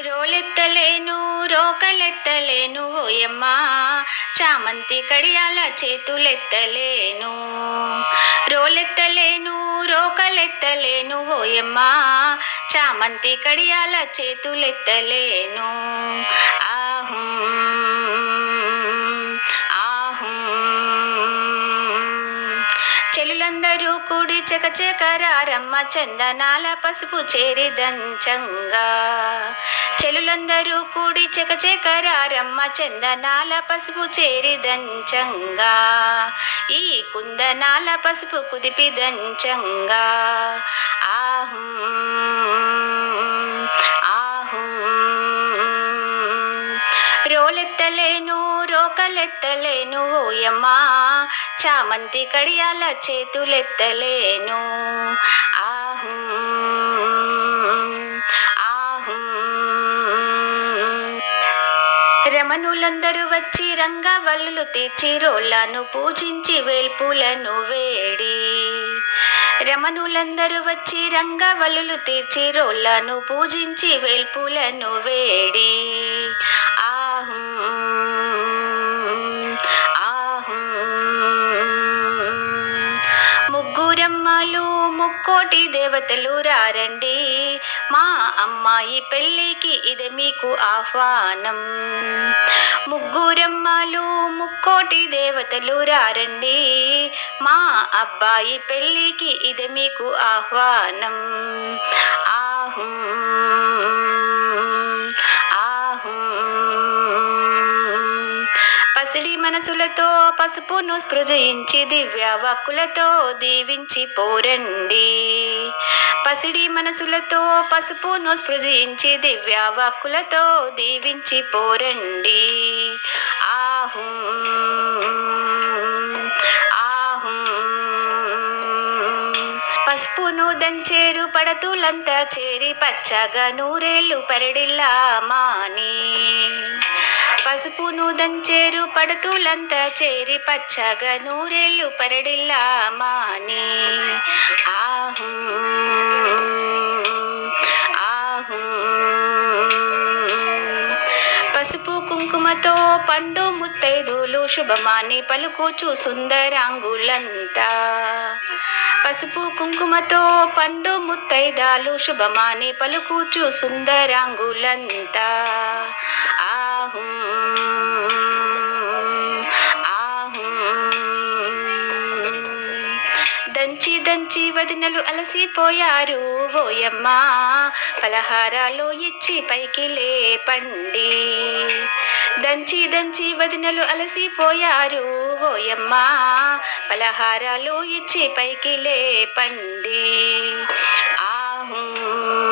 రోలెత్తలేను రోకలెత్తలేను ఓయమ్మా. చామంతి కడియాల చేతులెత్తలేను. రోలెత్తలేను రోకలెత్తలేను ఓయమ్మా. చామంతి కడియాల చేతులెత్తలేను. చెలులందరూ కూడి చకచకరారమ్మ చందనాల పసుపు చేరి దంచంగా. చెలులందరూ కూడి చకచకరారమ్మ చందనాల పసుపు చేరిదంచంగా. ఈ కుందనాల పసుపు కుదిపిదంచంగా. దంచంగా ఆహు. రోలెత్తలేను రోకలెత్తలేను ఓయమ్మా. చామంతి కడియాల చేతులెత్తలేను. ఆహు. రమణులందరూ వచ్చి రంగవల్లులు తీర్చి రోళ్ళను పూజించి వేల్పులను వేడి. రమణులందరూ వచ్చి రంగవల్లులు తీర్చి రోళ్ళను పూజించి వేల్పులను వేడి. ముగ్గురమ్మలు ముక్కోటి దేవతలు రారండి. మా అమ్మాయి పెళ్ళికి ఇది మీకు ఆహ్వానం. ముగ్గురమ్మలు ముక్కోటి దేవతలు రారండి. మా అబ్బాయి పెళ్ళికి ఇది మీకు ఆహ్వానం. ఆహు. మనసులతో పసుపును స్పృజయించి దివ్య వాక్కులతో దీవించి పోరండి. పసిడి మనసులతో పసుపును స్పృజించి దివ్య వాక్కులతో దీవించి పోరండి. ఆహుం. పసుపును దంచేరు పడతులంతా చేరి పచ్చగా నూరేళ్ళు పరిడిల్లా మాని. పసుపును దంచేరు పడతులంతా చేరి పచ్చగా నూరేళ్ళు పరడిల్లా మాని. ఆహు ఆహు. పసుపు కుంకుమతో పండు ముత్తైదులు శుభమాని పలుకూచు సుందరాంగులంతా పసుపు కుంకుమతో పండు ముత్తైదాలు శుభమాని పలుకూచు సుందరాంగులంతా ఆ దంచి దంచి వదినలు అలసిపోయారు. ఓయమ్మా పలహారాలు ఇచ్చి పైకి లేపండి. దంచి దంచి వదినలు అలసిపోయారు. ఓయమ్మా పలహారాలు ఇచ్చి పైకి లేపండి. ఆహు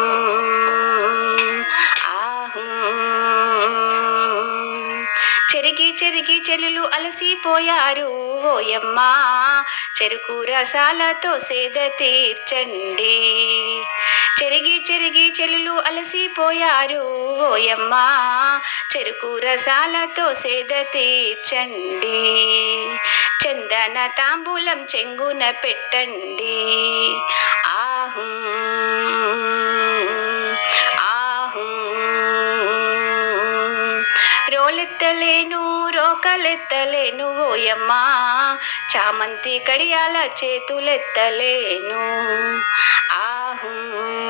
చెరిగి చెరిగి చెలులు అలసిపోయారు. ఓయమ్మా చెరుకు రసాలతో సేద తీర్చండి. చెరిగి చెరిగి చెలులు అలసిపోయారు. ఓయమ్మా చెరుకు రసాలతో సేద తీర్చండి. చందన తాంబూలం చెంగున పెట్టండి. ఆహు రోలెత్తలేను రోకలెత్తలేను ఓయమ్మా. చామంతి కడియాల చేతులెత్తలేను. ఆహు ఆహు.